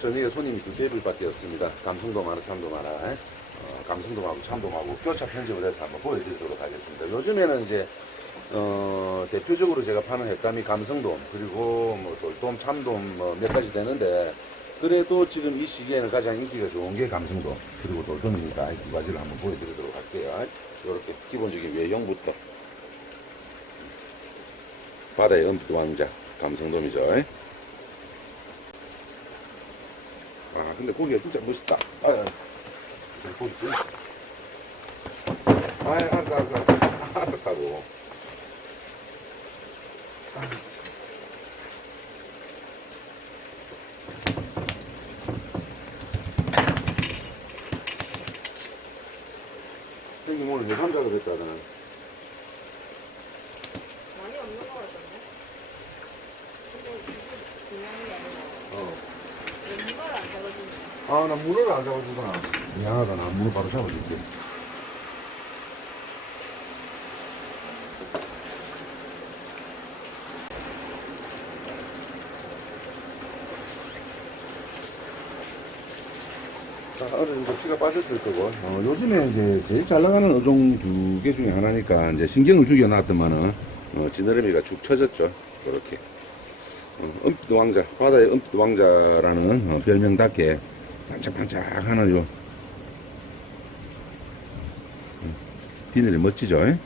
저녁에 손님이 두 테이블밖에 없습니다. 감성돔 하나, 참돔 하나. 감성돔하고 참돔하고 교차 편집을 해서 한번 보여드리도록 하겠습니다. 요즘에는 이제 대표적으로 제가 파는 횟감이 감성돔, 그리고 뭐 돌돔, 참돔 뭐 몇 가지 되는데, 그래도 지금 이 시기에는 가장 인기가 좋은 게 감성돔, 그리고 돌돔이니까 이 두 가지를 한번 보여드리도록 할게요. 이렇게 기본적인 외형부터. 바다의 왕자, 감성돔이죠. 아, 근데 고기가 진짜 멋있다. 고기 진짜. 알았다고. 형님 오늘 내삼자 그랬잖아. 많이 없는 거 같던데? 근데 이게 그냥이 아니라 문어를 안 잡아주네. 아, 나 문어를 안 잡아주구나. 미안하다. 나 문어 바로 잡아줄게. 자, 어느 정도 피가 빠졌을 거고. 요즘에 이제 제일 잘 나가는 어종 두 개 중에 하나니까 이제 신경을 죽여놨더만은 지느러미가 죽 처졌죠. 이렇게. 은빛 왕자, 바다의 은빛 왕자라는 별명답게 반짝반짝하는 요 비늘이 멋지죠?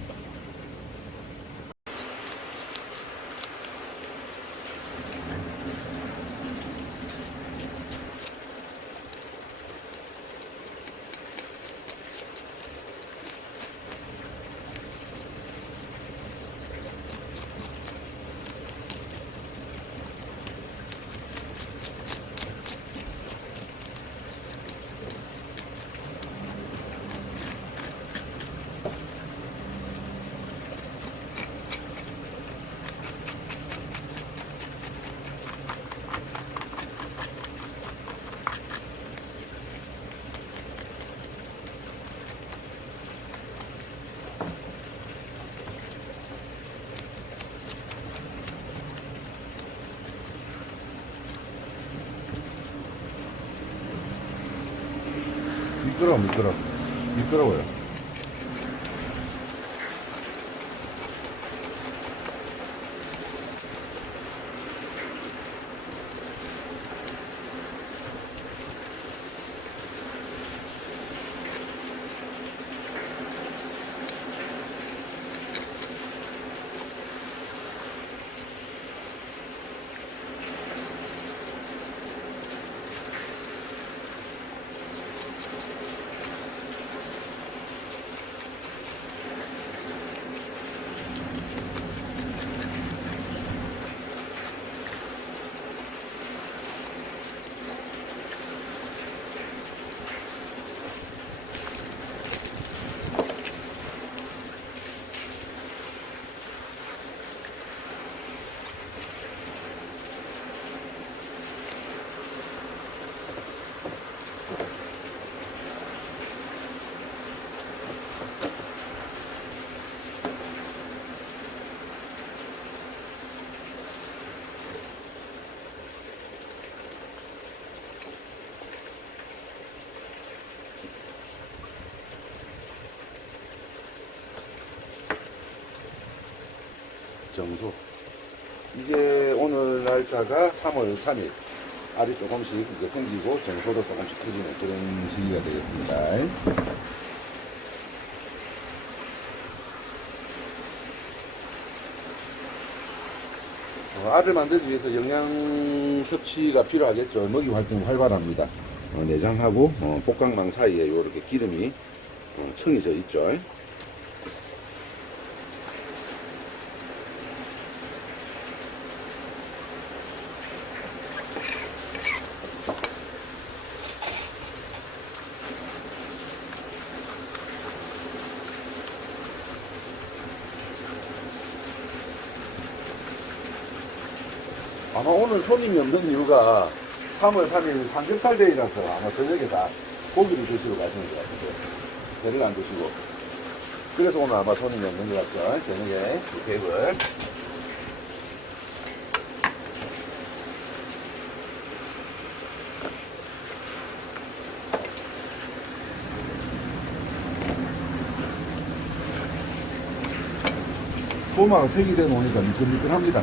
미끄러워요. 정소. 이제 오늘 날짜가 3월 3일. 알이 조금씩 이제 생기고 정소도 조금씩 커지는 그런 시기가 되겠습니다. 알을 만들기 위해서 영양 섭취가 필요하겠죠. 먹이 활동이 활발합니다. 내장하고 복강망 사이에 이렇게 기름이 청이져 있죠. 아마 오늘 손님이 없는 이유가 3월 3일 삼겹살 데이라서 아마 저녁에 다 고기를 드시고 가시는 것 같은데, 배를 안 드시고. 그래서 오늘 아마 손님이 없는 것 같죠. 저녁에 이 백을. 소마가 색이 돼 놓으니까 미끌미끌합니다.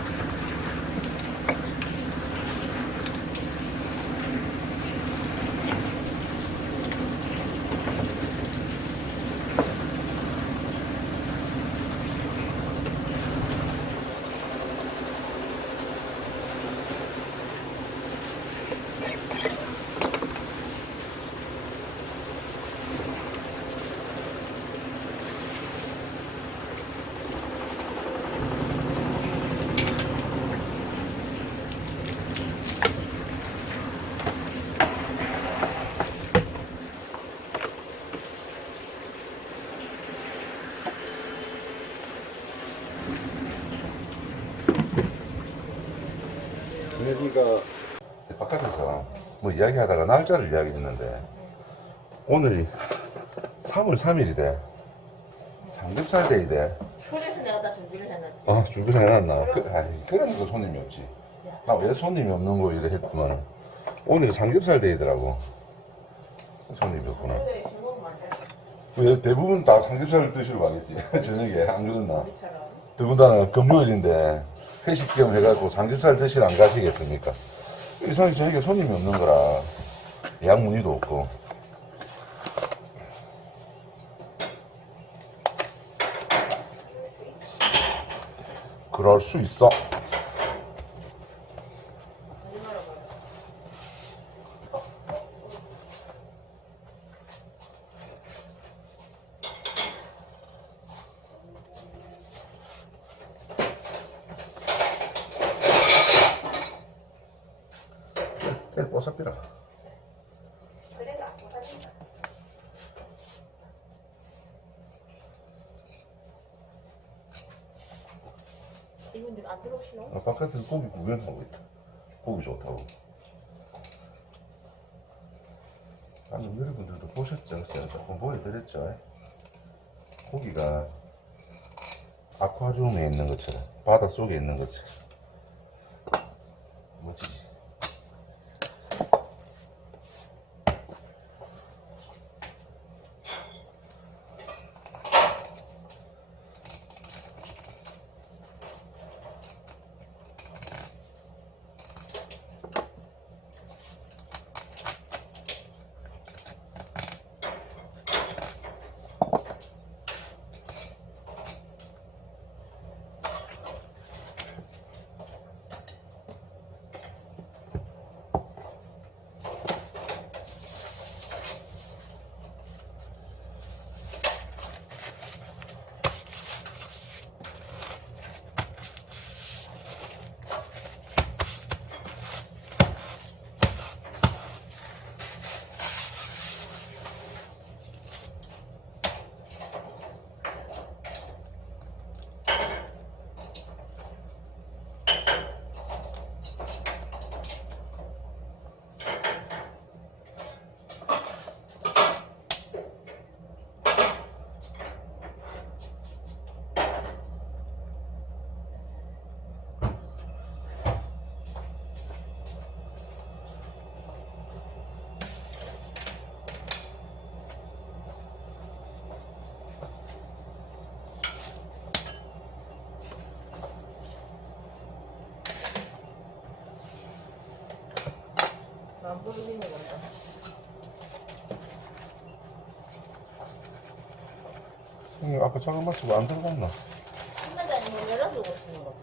그러니까 바깥에서 뭐 이야기하다가 날짜를 이야기했는데 오늘이 3월 3일이래. 삼겹살 데이래. 그래서 내가 다 준비를 해놨지. 아, 준비를 해놨나? 그러니까 손님이 없지. 나 왜 손님이 없는 거 이래 했더만 오늘이 삼겹살 데이더라고. 손님이 없구나. 근데 술 먹으면 안 돼. 왜 대부분 다 삼겹살을 드시러 가겠지. 저녁에 안 그랬나? 우리처럼. 더군다나 금요일인데 회식 겸 해갖고 삼겹살 드시러 안 가시겠습니까? 이상하게 저녁에 손님이 없는 거라 예약 문의도 없고. 그럴 수 있어. 때를 뽀사피라. 이분들 안 들어오시나? 바깥에서 고기 구경하고 있다. 고기 좋다고. 방금 여러분들도 보셨죠? 제가 조금 보여드렸죠? 고기가 아쿠아리움에 있는 것처럼, 바닷속에 있는 것처럼. 멋지지? 안 부르시는 건가? 형님 아까 작은 마치고 안 들어갔나? 한마디 아니면 연락 주고 오시는 거.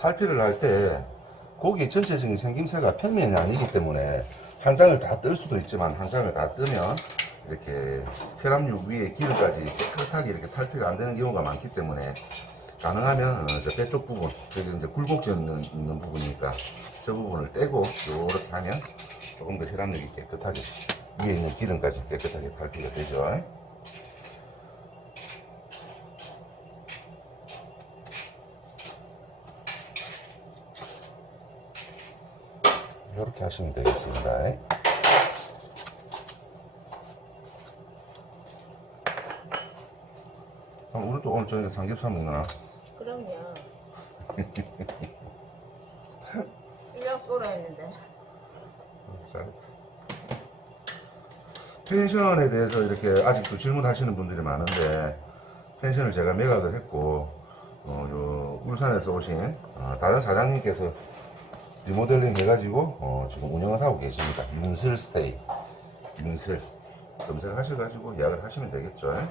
탈피를 할 때 고기 전체적인 생김새가 평면이 아니기 때문에 한 장을 다 뜰 수도 있지만 한 장을 다 뜨면 이렇게 혈압육 위에 기름까지 깨끗하게 이렇게 탈피가 안 되는 경우가 많기 때문에 가능하면 배 쪽 부분, 저기 이제 굴곡지 있는 부분이니까 저 부분을 떼고 이렇게 하면 조금 더 혈압력이 깨끗하게 위에 있는 기름까지 깨끗하게 탈피가 되죠. 이렇게 하시면 되겠습니다. 우리도 오늘 저녁에 삼겹살 먹나? 그럼요. 일약 오라 했는데. 펜션에 대해서 이렇게 아직도 질문하시는 분들이 많은데 펜션을 제가 매각을 했고, 요 울산에서 오신 다른 사장님께서 리모델링 해가지고 지금 운영을 하고 계십니다. 윤슬 스테이. 윤슬. 검색하셔가지고 예약을 하시면 되겠죠.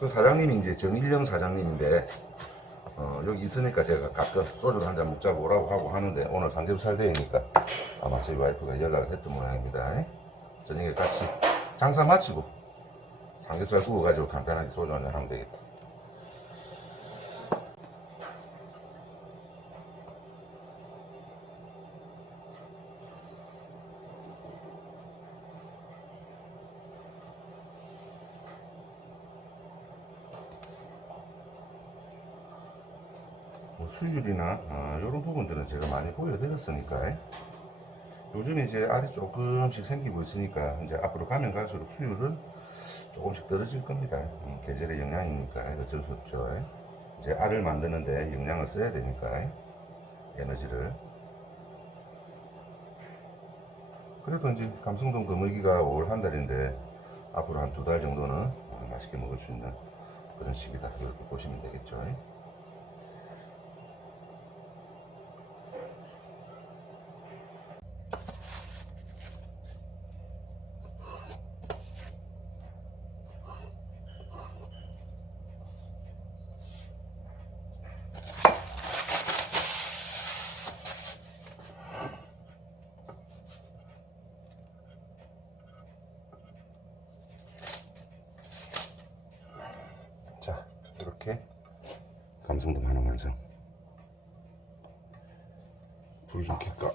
그 사장님이 이제 정일영 사장님인데, 여기 있으니까 제가 가끔 소주 한잔 먹자고 오라고 하고 하는데, 오늘 삼겹살 데이니까 아마 저희 와이프가 연락을 했던 모양입니다. 저녁에 같이 장사 마치고 삼겹살 구워가지고 간단하게 소주 한잔 하면 되겠다. 뭐 수율이나 이런 부분들은 제가 많이 보여드렸으니까, 요즘 이제 알이 조금씩 생기고 있으니까 이제 앞으로 가면 갈수록 수율은 조금씩 떨어질 겁니다. 계절의 영향이니까 어쩔 수 없죠. 이제 알을 만드는데 영양을 써야 되니까, 에너지를. 그래도 이제 감성돔 거물기가 5월 한 달인데 앞으로 한 2달 정도는 맛있게 먹을 수 있는 그런 시기다, 이렇게 보시면 되겠죠. 자, 이렇게 감성돔 하나 완성. 불 좀 켤까?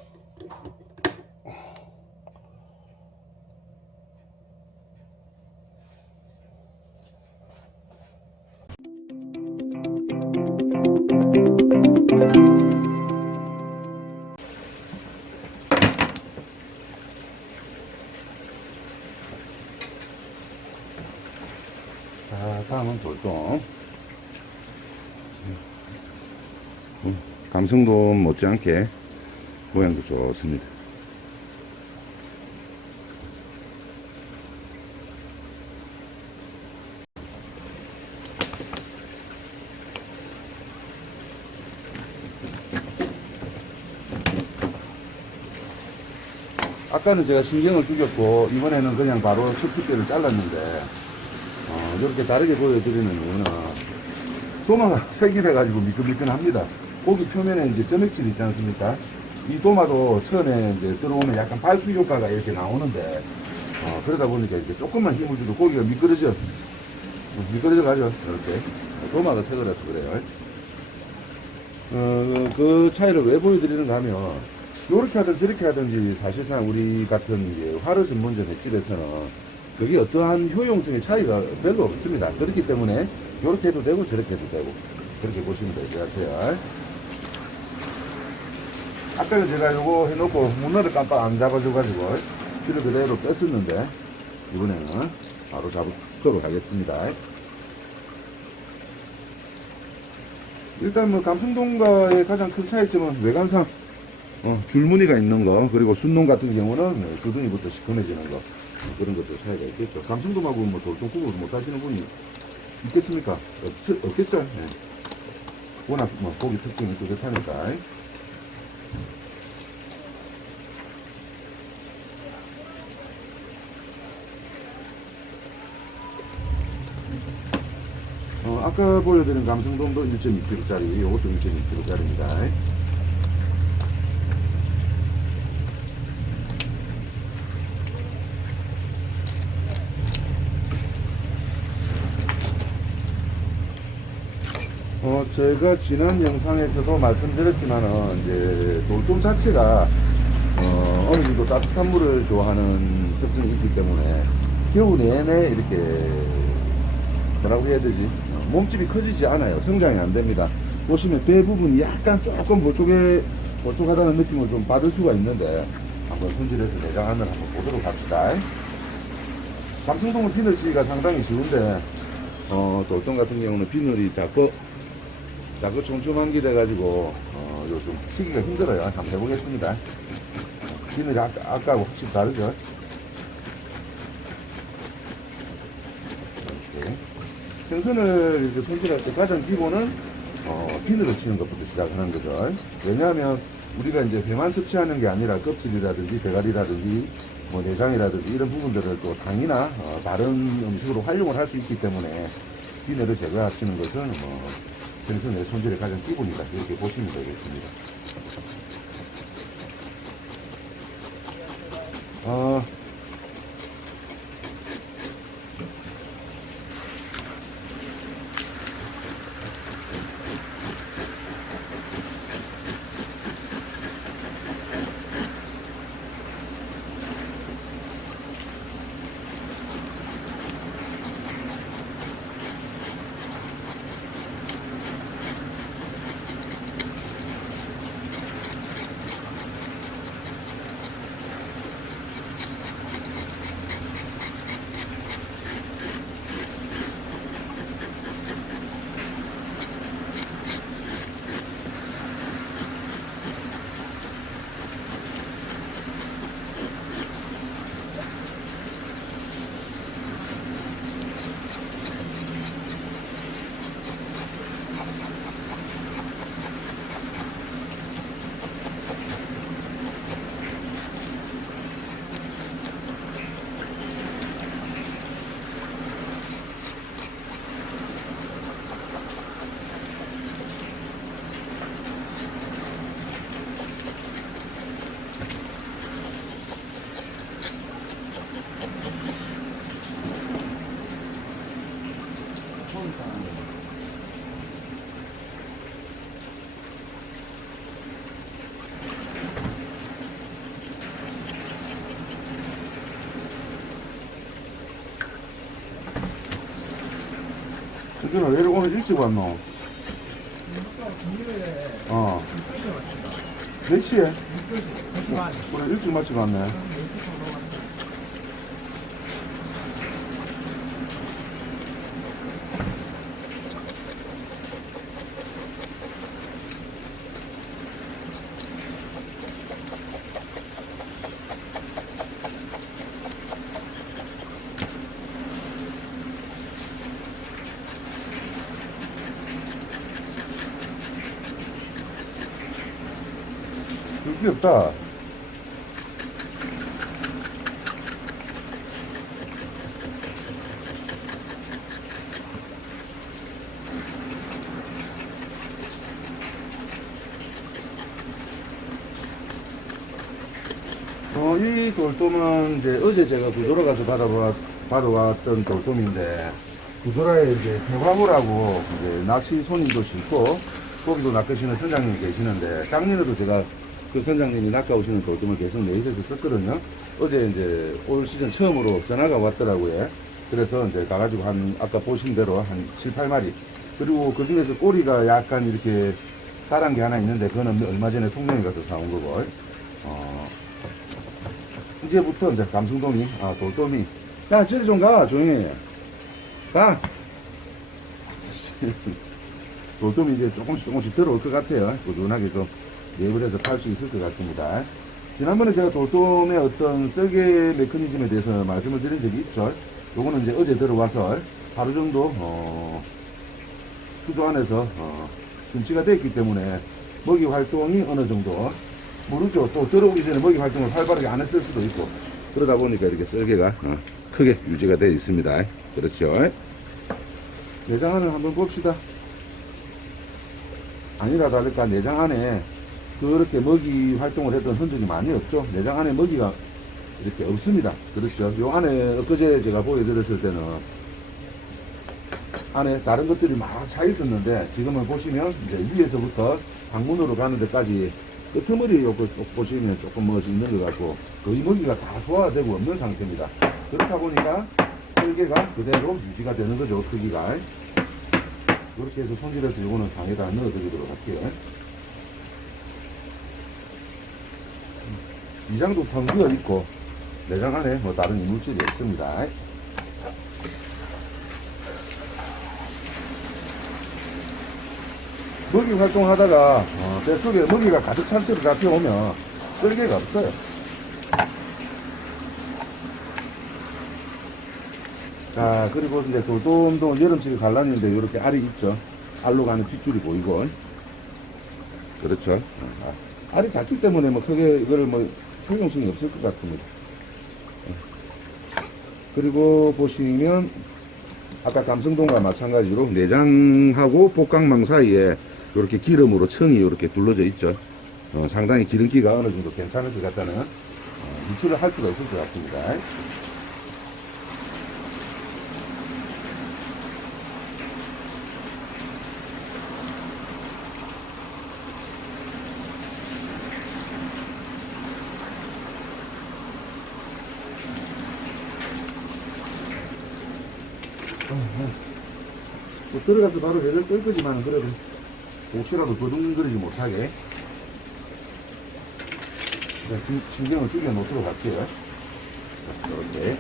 자, 다음은 돌돔. 감성돔 못지않게 모양도 좋습니다. 아까는 제가 신경을 죽였고, 이번에는 그냥 바로 척추뼈를 잘랐는데, 이렇게 다르게 보여드리는 이유는 도마가 색이래가지고 미끈미끈합니다. 고기 표면에 이제 점액질 있지 않습니까? 이 도마도 처음에 이제 들어오면 약간 발수 효과가 이렇게 나오는데, 그러다 보니까 이제 조금만 힘을 줘도 고기가 미끄러져 가죠. 이렇게 도마가 색을 해서 그래요. 그 차이를 왜 보여드리는가 하면, 요렇게 하든 저렇게 하든지 사실상 우리 같은 이제 화로 전문점 횟집에서는 그게 어떠한 효용성의 차이가 별로 없습니다. 그렇기 때문에 요렇게 해도 되고 저렇게 해도 되고, 그렇게 보시면 될 것 같아요. 아까는 제가 요거 해놓고 문어를 깜빡 안 잡아줘가지고 뒤를 그대로 뺐었는데, 이번에는 바로 잡도록 하겠습니다. 일단 뭐 감성돔과의 가장 큰 차이점은 외관상 줄무늬가 있는 거, 그리고 순놈 같은 경우는 두둥이부터 시커매지는 거, 그런 것도 차이가 있겠죠. 감성돔하고 뭐 돌돔 구분 못 하시는 분이 있겠습니까? 없겠죠. 네. 워낙 뭐 고기 특징이 뚜렷하니까. 아까 보여드린 감성돔도 1.2kg짜리, 이것도 1.2kg짜리입니다. 제가 지난 영상에서도 말씀드렸지만은, 이제 돌돔 자체가 어느 정도 따뜻한 물을 좋아하는 습성이 있기 때문에 겨우 내내 이렇게 뭐라고 해야 되지? 몸집이 커지지 않아요. 성장이 안 됩니다. 보시면 배 부분이 약간 조금 볼쭉하다는 느낌을 좀 받을 수가 있는데, 한번 손질해서 내장하면 한번 보도록 합시다. 감성돔은 비늘씨가 상당히 쉬운데, 돌돔 같은 경우는 비늘이 자꾸 촘촘한 게 돼가지고, 요즘 치기가 힘들어요. 한번 해보겠습니다. 비늘이 아까하고 확실히 다르죠? 생선을 이렇게 손질할 때 가장 기본은 비늘을 치는 것부터 시작하는 거죠. 왜냐하면 우리가 이제 배만 섭취하는 게 아니라 껍질이라든지 대가리라든지 뭐 내장이라든지 이런 부분들을 또 당이나 다른 음식으로 활용을 할 수 있기 때문에 비늘을 제거하시는 것은 생선의 손질의 가장 기본이다 이렇게 보시면 되겠습니다. 승준아, 왜 오늘 일찍 왔노? 몇 시에? 그래, 일찍 마치고 왔네. 줄게 없다. 이 돌돔은 이제 어제 제가 구조라 가서 받아왔던 돌돔인데, 구조라에 이제 세화부라고 이제 낚시 손님도 많고, 고기도 낚으시는 선장님이 계시는데, 작년에도 제가 그 선장님이 낚아오시는 돌돔을 계속 내일에서 썼거든요. 어제 이제 올 시즌 처음으로 전화가 왔더라고요. 그래서 이제 가가지고 아까 보신 대로 한 7, 8마리. 그리고 그 중에서 꼬리가 약간 이렇게 따란 게 하나 있는데, 그거는 얼마 전에 통영에 가서 사온 거고, 이제부터 이제 감성돔이, 돌돔이. 야, 저리 좀 가, 조용히. 가! 돌돔이 이제 조금씩 들어올 것 같아요. 꾸준하게 좀 예입을 해서 팔 수 있을 것 같습니다. 지난번에 제가 돌돔의 어떤 썰개 메커니즘에 대해서 말씀을 드린 적이 있죠. 요거는 이제 어제 들어와서 하루 정도, 수조 안에서, 준치가 됐기 때문에 먹이 활동이 어느 정도 모르죠. 또 들어오기 전에 먹이 활동을 활발하게 안 했을 수도 있고, 그러다 보니까 이렇게 썰개가 크게 유지가 되어 있습니다. 그렇죠. 내장 안을 한번 봅시다. 아니라 다를까 내장 안에 그렇게 먹이 활동을 했던 흔적이 많이 없죠. 내장 안에 먹이가 이렇게 없습니다. 그렇죠. 요 안에 엊그제 제가 보여드렸을 때는 안에 다른 것들이 막 차 있었는데, 지금은 보시면 이제 위에서부터 방문으로 가는 데까지 끄트머리 요거 보시면 조금 멋이 있는 것 같고, 거의 먹이가 다 소화되고 없는 상태입니다. 그렇다 보니까 설계가 그대로 유지가 되는 거죠, 크기가. 이렇게 해서 손질해서 요거는 방에다 넣어드리도록 할게요. 이장도 텅 비어 있고, 내장 안에 뭐 다른 이물질이 없습니다. 먹이 활동하다가 뱃속에 먹이가 가득 찬 채로 잡혀오면 썰개가 없어요. 자, 그리고 이제 도돔도 여름철에 갈랐는데 이렇게 알이 있죠. 알로 가는 핏줄이 보이고. 그렇죠. 알이 작기 때문에 뭐 크게 이거를 뭐 효용성이 없을 것 같습니다. 그리고 보시면 아까 감성돔과 마찬가지로 내장하고 복강망 사이에 이렇게 기름으로 청이 이렇게 둘러져 있죠. 상당히 기름기가 어느 정도 괜찮을 것 같다는 유출을 할 수가 있을 것 같습니다. 뭐 들어가서 바로 회를 뜰 거지만 그래도 혹시라도 버둥거리지 못하게 신경을 죽여 놓도록 할게요. 이렇게.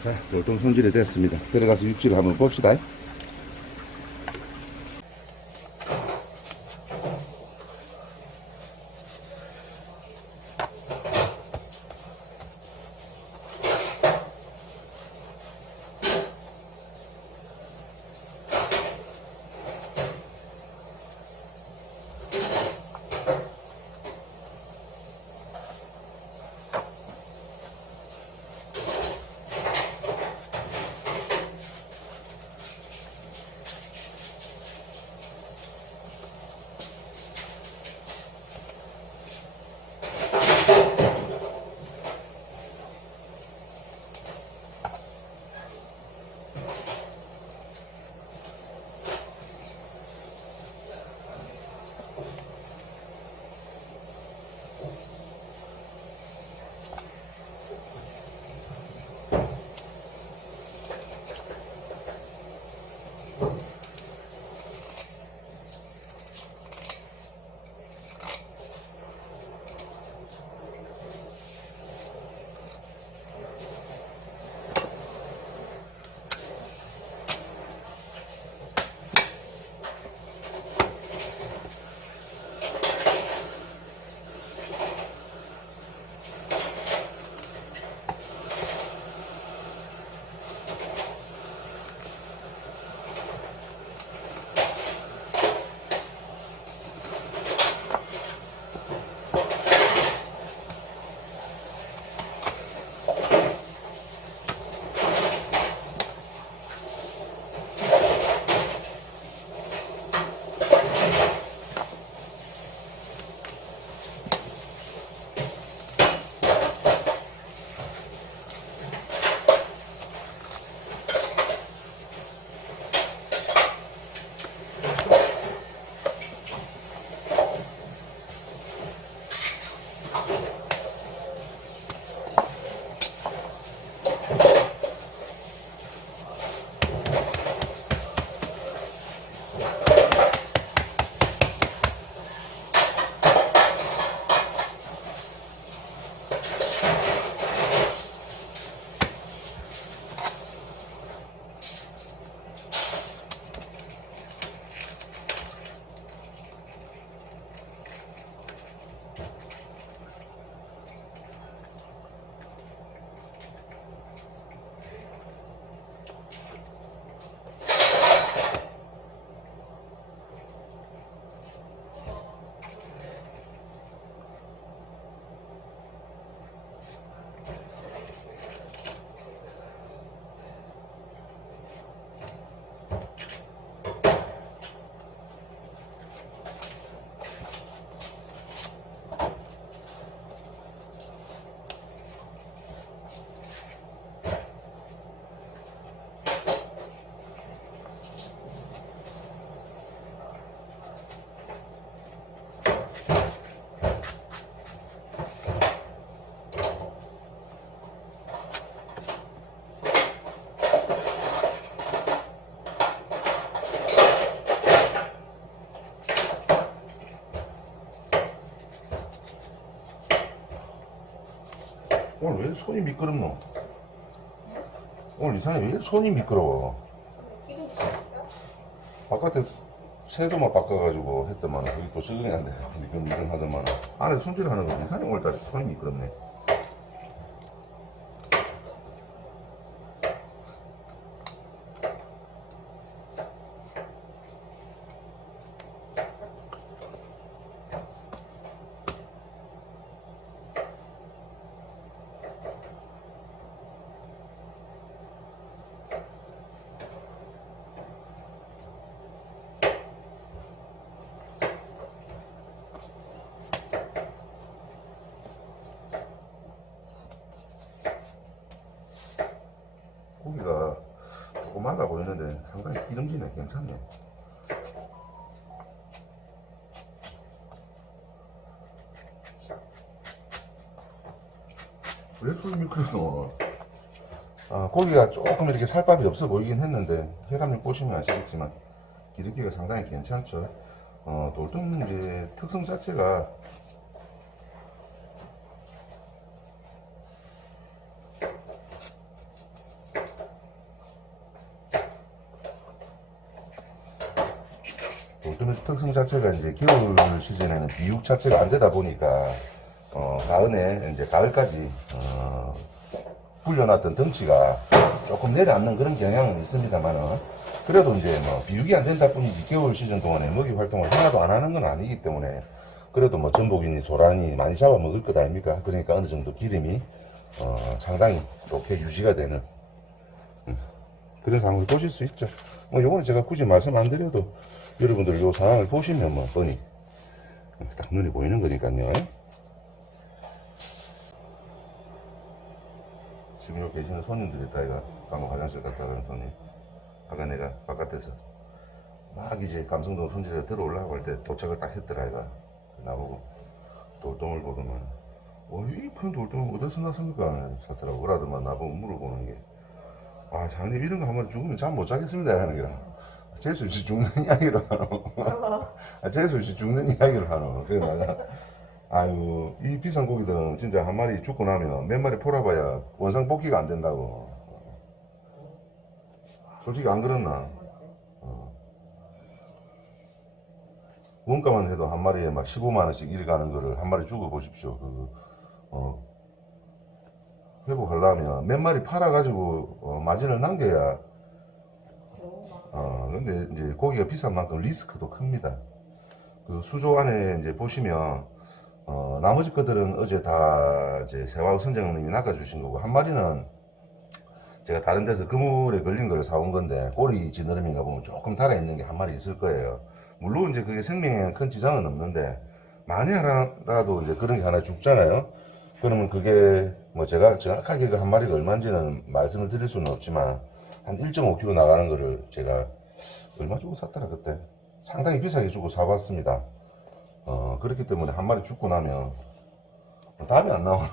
자, 보통 손질이 됐습니다. 들어가서 육질을 한번 봅시다. 손이 미끄럽노? 오늘 이상해. 왜 이렇게 손이 미끄러워? 기름 있어? 바깥에 세도만 바꿔가지고 했더만 여기 또 적응이 안 돼. 미끌미끌 하더만 안에 손질하는 거 이상해. 오늘따라 손이 미끄럽네. 고기가 조그마하다 보이는데 상당히 기름지네. 괜찮네. 왜 손이 미끄러워? 고기가 조금 이렇게 살밥이 없어 보이긴 했는데 혈압육 보시면 아시겠지만 기름기가 상당히 괜찮죠. 돌돔 이제 특성 자체가 돌돔의 특성 자체가 이제 겨울 시즌에는 비육 자체가 안 되다 보니까 가을에 이제 가을까지 불려놨던 덩치가 조금 내려앉는 그런 경향은 있습니다만은 그래도 이제 뭐 비육이 안 된다 뿐이지 겨울 시즌 동안에 먹이 활동을 하나도 안 하는 건 아니기 때문에 그래도 뭐 전복이니 소라니 많이 잡아 먹을 것 아닙니까? 그러니까 어느 정도 기름이 상당히 좋게 유지가 되는 그런 상황을 보실 수 있죠. 뭐 요거는 제가 굳이 말씀 안 드려도 여러분들 요 상황을 보시면 뭐 뻔히 딱 눈에 보이는 거니까요. 지금 여기 계시는 손님들이 다 이거 방금 화장실 갔다 온 손님. 아까 내가 바깥에서 막 이제 감성동 손질에 들어 올라가고 할 때 도착을 딱 했더라 이거. 나보고 돌돔을 보더만 이 큰 돌돔 어디서 났습니까? 사더라고. 그러더만 나보고 물어보는 게 장님 이런 거 한번 죽으면 잠 못 자겠습니다 하는 게라. 재수 없이 죽는 이야기를 하노. 재수 없이 죽는 이야기를 하노. 그래서 내가 아유 이 비싼 고기들은 진짜 한 마리 죽고 나면 몇 마리 팔아봐야 원상 복귀가 안 된다고. 솔직히 안 그렇나? 원가만 해도 한 마리에 막 15만 원씩 이래 가는 거를 한 마리 죽어 보십시오. 회복하려면 몇 마리 팔아가지고 마진을 남겨야. 근데 이제 고기가 비싼 만큼 리스크도 큽니다. 그 수조 안에 이제 보시면 나머지 것들은 어제 다 이제 세화우 선장님이 낚아주신 거고 한 마리는 제가 다른 데서 그물에 걸린 거를 사온 건데 꼬리 지느러미가 보면 조금 달아있는 게 한 마리 있을 거예요. 물론 이제 그게 생명에 큰 지장은 없는데 만에 하나라도 이제 그런 게 하나 죽잖아요. 그러면 그게 뭐 제가 정확하게 그 한 마리가 얼마인지는 말씀을 드릴 수는 없지만 한 1.5kg 나가는 거를 제가 얼마 주고 샀더라 그때 상당히 비싸게 주고 사봤습니다. 그렇기 때문에 한 마리 죽고 나면 답이 안 나와.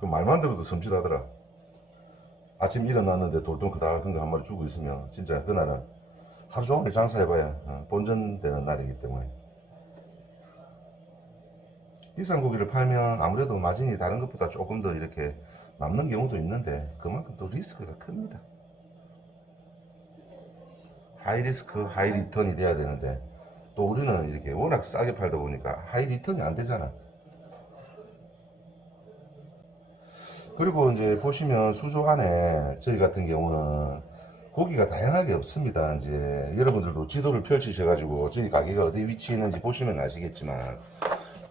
그 말만 들어도 섬찟하더라. 아침 일어났는데 돌돔 그다 큰 거 한 마리 주고 있으면 진짜 그날은 하루 종일 장사해봐야 본전되는 날이기 때문에. 비싼 고기를 팔면 아무래도 마진이 다른 것보다 조금 더 이렇게 남는 경우도 있는데 그만큼 또 리스크가 큽니다. 하이 리스크 하이 리턴이 돼야 되는데 또 우리는 이렇게 워낙 싸게 팔다 보니까 하이 리턴이 안 되잖아. 그리고 이제 보시면 수조 안에 저희 같은 경우는 고기가 다양하게 없습니다. 이제 여러분들도 지도를 펼치셔가지고 저희 가게가 어디 위치에 있는지 보시면 아시겠지만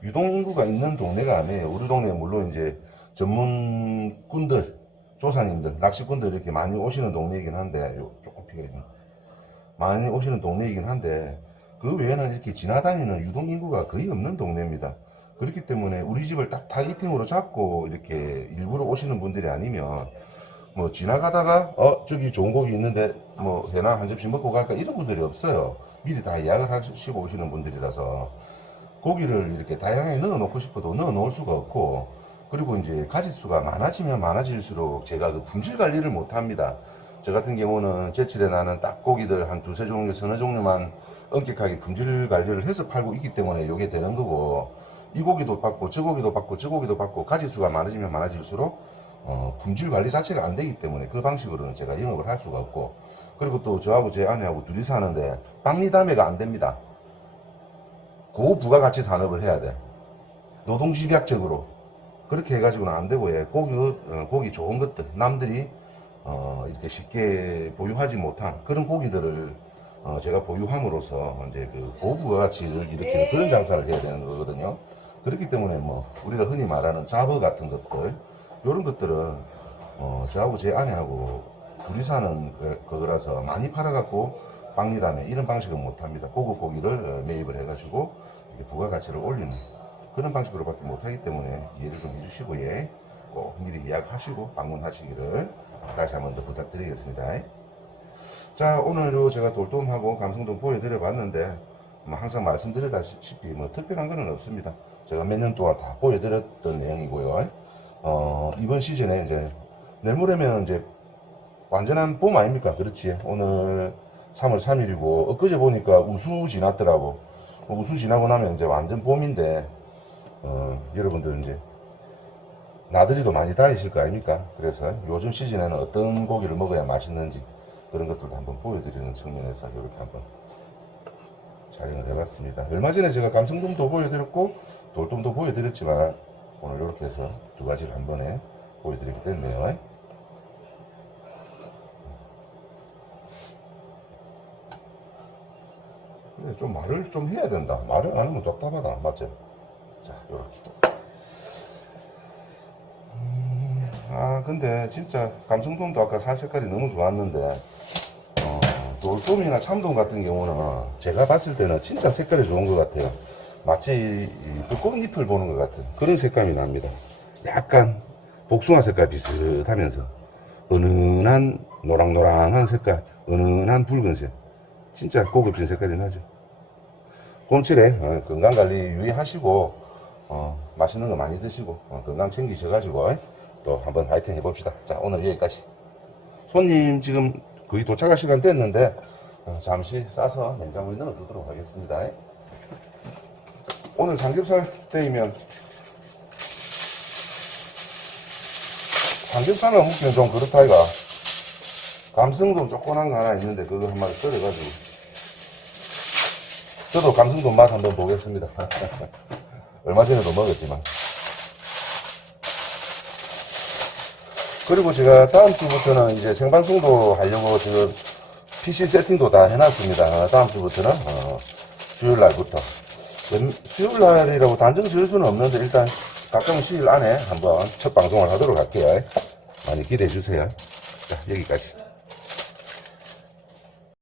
유동인구가 있는 동네가 아니에요. 우리 동네 물론 이제 전문꾼들, 조사님들, 낚시꾼들 이렇게 많이 오시는 동네이긴 한데 조금 피가 있네. 많이 오시는 동네이긴 한데 그 외에는 이렇게 지나다니는 유동인구가 거의 없는 동네입니다. 그렇기 때문에 우리 집을 딱 타겟팅으로 잡고 이렇게 일부러 오시는 분들이 아니면 뭐 지나가다가 저기 좋은 고기 있는데 뭐 회나 한 접시 먹고 갈까 이런 분들이 없어요. 미리 다 예약을 하시고 오시는 분들이라서 고기를 이렇게 다양하게 넣어 놓고 싶어도 넣어 놓을 수가 없고 그리고 이제 가짓수가 많아지면 많아질수록 제가 그 품질 관리를 못 합니다. 저 같은 경우는 제철에 나는 딱 고기들 한 두세 종류, 서너 종류만 엄격하게 품질 관리를 해서 팔고 있기 때문에 이게 되는 거고 이 고기도 받고 저 고기도 받고 저 고기도 받고 가짓수가 많아지면 많아질수록 품질 관리 자체가 안 되기 때문에 그 방식으로는 제가 영업을 할 수가 없고, 그리고 또 저하고 제 아내하고 둘이 사는데 박리담회가 안 됩니다. 고부가가치 산업을 해야 돼. 노동집약적으로 그렇게 해가지고는 안 되고, 예. 고기 좋은 것들 남들이 이렇게 쉽게 보유하지 못한 그런 고기들을 제가 보유함으로써 이제 그 고부가치를 일으키는 그런 장사를 해야 되는 거거든요. 그렇기 때문에 뭐 우리가 흔히 말하는 잡어 같은 것들, 이런 것들은 저하고 제 아내하고 둘이 사는 거라서 많이 팔아갖고 박리담회 이런 방식은 못합니다. 고급 고기를 매입을 해가지고 이렇게 부가가치를 올리는 그런 방식으로밖에 못하기 때문에 이해를 좀 해주시고, 예. 꼭 미리 예약하시고 방문하시기를 다시 한 번 더 부탁드리겠습니다. 자, 오늘 제가 돌돔하고 감성돔 보여드려 봤는데 뭐 항상 말씀드리다시피 뭐 특별한 거는 없습니다. 제가 몇 년 동안 다 보여드렸던 내용이고요. 이번 시즌에 이제 내일 모레면 이제 완전한 봄 아닙니까? 그렇지. 오늘 3월 3일이고 엊그제 보니까 우수 지났더라고. 우수 지나고 나면 이제 완전 봄인데 여러분들 이제 나들이도 많이 다니실 거 아닙니까? 그래서 요즘 시즌에는 어떤 고기를 먹어야 맛있는지 그런 것들도 한번 보여드리는 측면에서 이렇게 한번 촬영을 해봤습니다. 얼마 전에 제가 감성돔도 보여드렸고 돌돔도 보여드렸지만 오늘 이렇게 해서 두 가지를 한 번에 보여드리게 됐네요. 근데 좀 말을 좀 해야 된다. 말을 안 하면 답답하다. 맞지? 자, 요렇게. 근데 진짜 감성돔도 아까 살 색깔이 너무 좋았는데 돌돔이나 참돔 같은 경우는 제가 봤을 때는 진짜 색깔이 좋은 것 같아요. 마치 꽃잎을 보는 것 같은 그런 색감이 납니다. 약간 복숭아 색깔 비슷하면서 은은한 노랑노랑한 색깔, 은은한 붉은색, 진짜 고급진 색깔이 나죠. 봄철에 건강관리 유의하시고 맛있는 거 많이 드시고 건강 챙기셔가지고 또 한번 화이팅 해봅시다. 자, 오늘 여기까지. 손님 지금 거의 도착할 시간 됐는데 잠시 싸서 냉장고에 넣어두도록 하겠습니다. 오늘 삼겹살 때이면 삼겹살만 먹기는 좀 그렇다 이가. 감성돔 조그만 거 하나 있는데 그거 한 마리 썰어가지고 저도 감성돔 맛 한번 보겠습니다. 얼마 전에도 먹었지만. 그리고 제가 다음 주부터는 이제 생방송도 하려고 지금 PC 세팅도 다 해놨습니다. 다음 주부터는 수요일 날부터. 수요일 날이라고 단정 지을 수는 없는데 일단 가까운 시일 안에 한번 첫 방송을 하도록 할게요. 많이 기대해 주세요. 자, 여기까지.